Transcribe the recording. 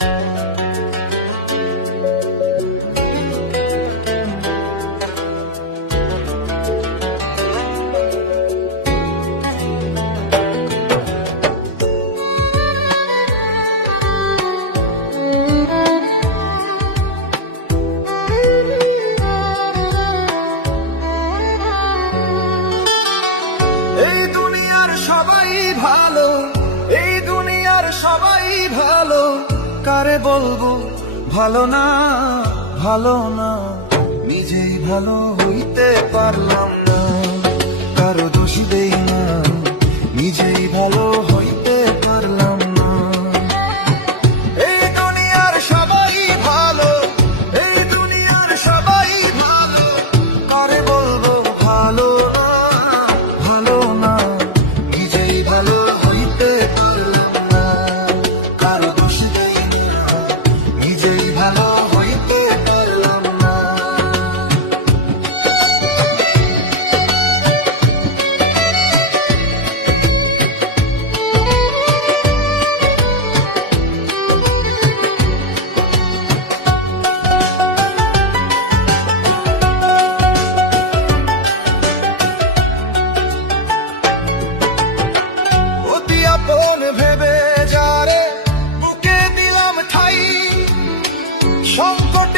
এই দুনিয়ার সবাই ভালো এই কারে বলব? ভালো না ভালো না। নিজেই ভালো হইতে পারলাম Chocotinho.